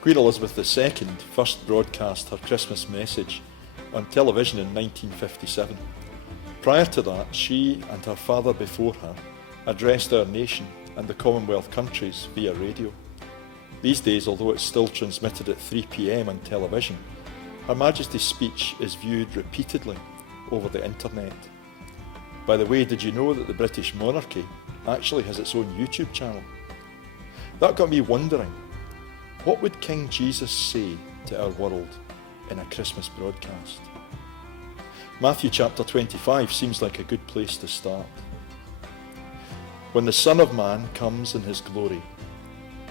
Queen Elizabeth II first broadcast her Christmas message on television in 1957. Prior to that, she and her father before her addressed our nation and the Commonwealth countries via radio. These days, although it's still transmitted at 3 p.m. on television, Her Majesty's speech is viewed repeatedly over the internet. By the way, did you know that the British monarchy actually has its own YouTube channel? That got me wondering, what would King Jesus say to our world in a Christmas broadcast? Matthew chapter 25 seems like a good place to start. When the Son of Man comes in his glory,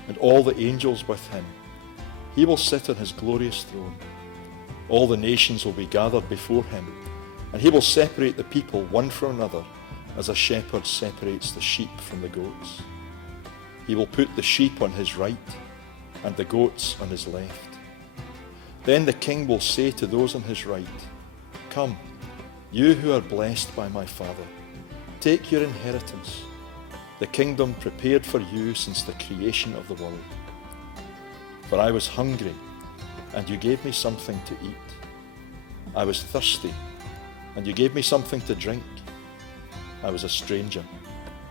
and all the angels with him, he will sit on his glorious throne. All the nations will be gathered before him, and he will separate the people one from another, as a shepherd separates the sheep from the goats. He will put the sheep on his right, and the goats on his left. Then the king will say to those on his right, "Come, you who are blessed by my Father, take your inheritance, the kingdom prepared for you since the creation of the world. For I was hungry, and you gave me something to eat. I was thirsty, and you gave me something to drink. I was a stranger,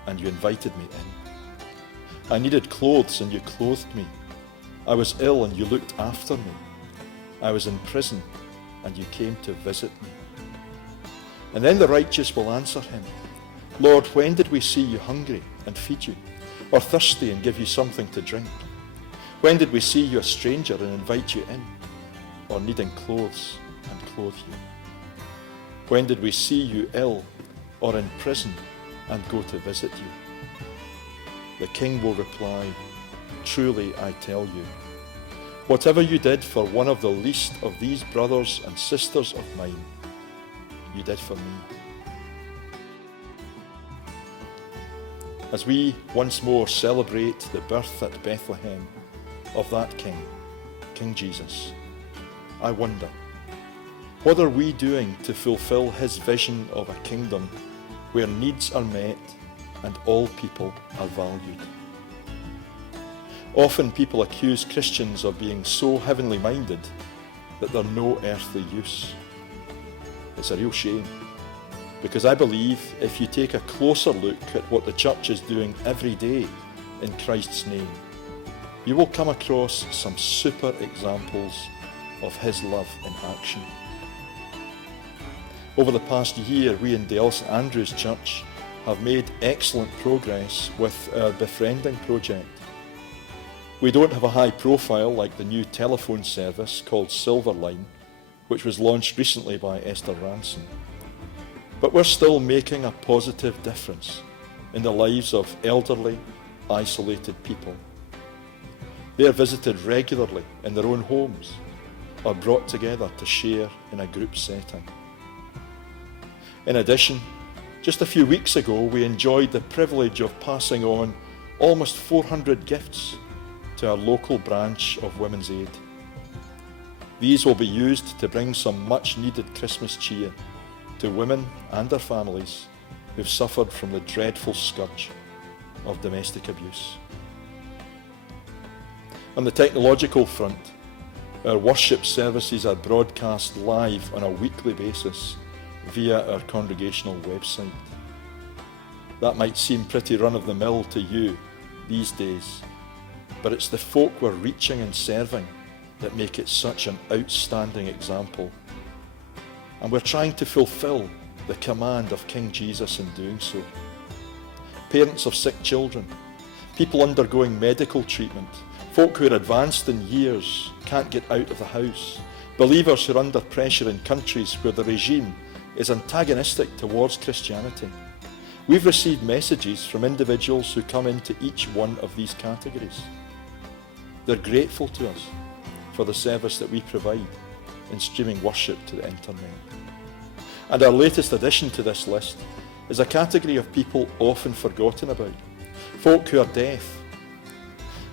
and you invited me in. I needed clothes, and you clothed me. I was ill, and you looked after me. I was in prison, and you came to visit me." And then the righteous will answer him, "Lord, when did we see you hungry and feed you, or thirsty and give you something to drink? When did we see you a stranger and invite you in, or needing clothes and clothe you? When did we see you ill or in prison and go to visit you?" The king will reply, "Truly I tell you, whatever you did for one of the least of these brothers and sisters of mine, you did for me." As we once more celebrate the birth at Bethlehem of that King, King Jesus, I wonder, what are we doing to fulfill his vision of a kingdom where needs are met and all people are valued? Often people accuse Christians of being so heavenly minded that they're no earthly use. It's a real shame, because I believe if you take a closer look at what the church is doing every day in Christ's name, you will come across some super examples of his love in action. Over the past year, we in Dale St Andrew's Church have made excellent progress with our befriending project. We don't have a high profile like the new telephone service called Silverline, which was launched recently by Esther Ranson. But we're still making a positive difference in the lives of elderly, isolated people. They are visited regularly in their own homes or brought together to share in a group setting. In addition, just a few weeks ago, we enjoyed the privilege of passing on almost 400 gifts to our local branch of Women's Aid. These will be used to bring some much needed Christmas cheer to women and their families who've suffered from the dreadful scourge of domestic abuse. On the technological front, our worship services are broadcast live on a weekly basis via our congregational website. That might seem pretty run-of-the-mill to you these days, but it's the folk we're reaching and serving that make it such an outstanding example. And we're trying to fulfill the command of King Jesus in doing so. Parents of sick children, people undergoing medical treatment, folk who are advanced in years, can't get out of the house, believers who are under pressure in countries where the regime is antagonistic towards Christianity. We've received messages from individuals who come into each one of these categories. They're grateful to us for the service that we provide in streaming worship to the internet. And our latest addition to this list is a category of people often forgotten about, folk who are deaf.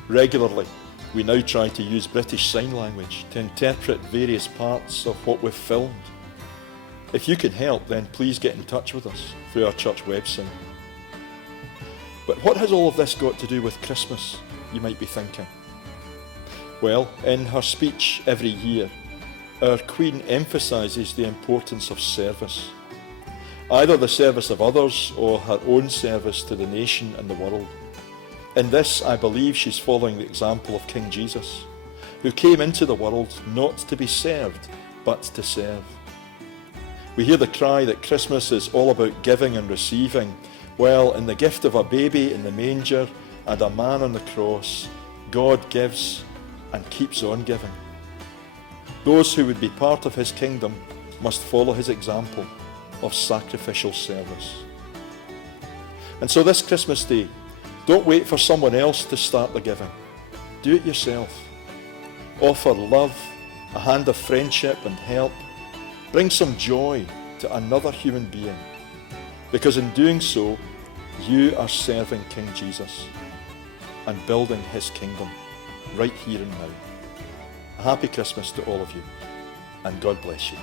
Regularly, we now try to use British Sign Language to interpret various parts of what we've filmed. If you can help, then please get in touch with us through our church website. But what has all of this got to do with Christmas, you might be thinking? Well, in her speech every year, our Queen emphasises the importance of service, either the service of others or her own service to the nation and the world. In this, I believe she's following the example of King Jesus, who came into the world not to be served, but to serve. We hear the cry that Christmas is all about giving and receiving. Well, in the gift of a baby in the manger and a man on the cross, God gives and keeps on giving. Those who would be part of his kingdom must follow his example of sacrificial service. And so this Christmas Day, don't wait for someone else to start the giving. Do it yourself. Offer love, a hand of friendship and help. Bring some joy to another human being, because in doing so, you are serving King Jesus and building his kingdom right here and now. A happy Christmas to all of you, and God bless you.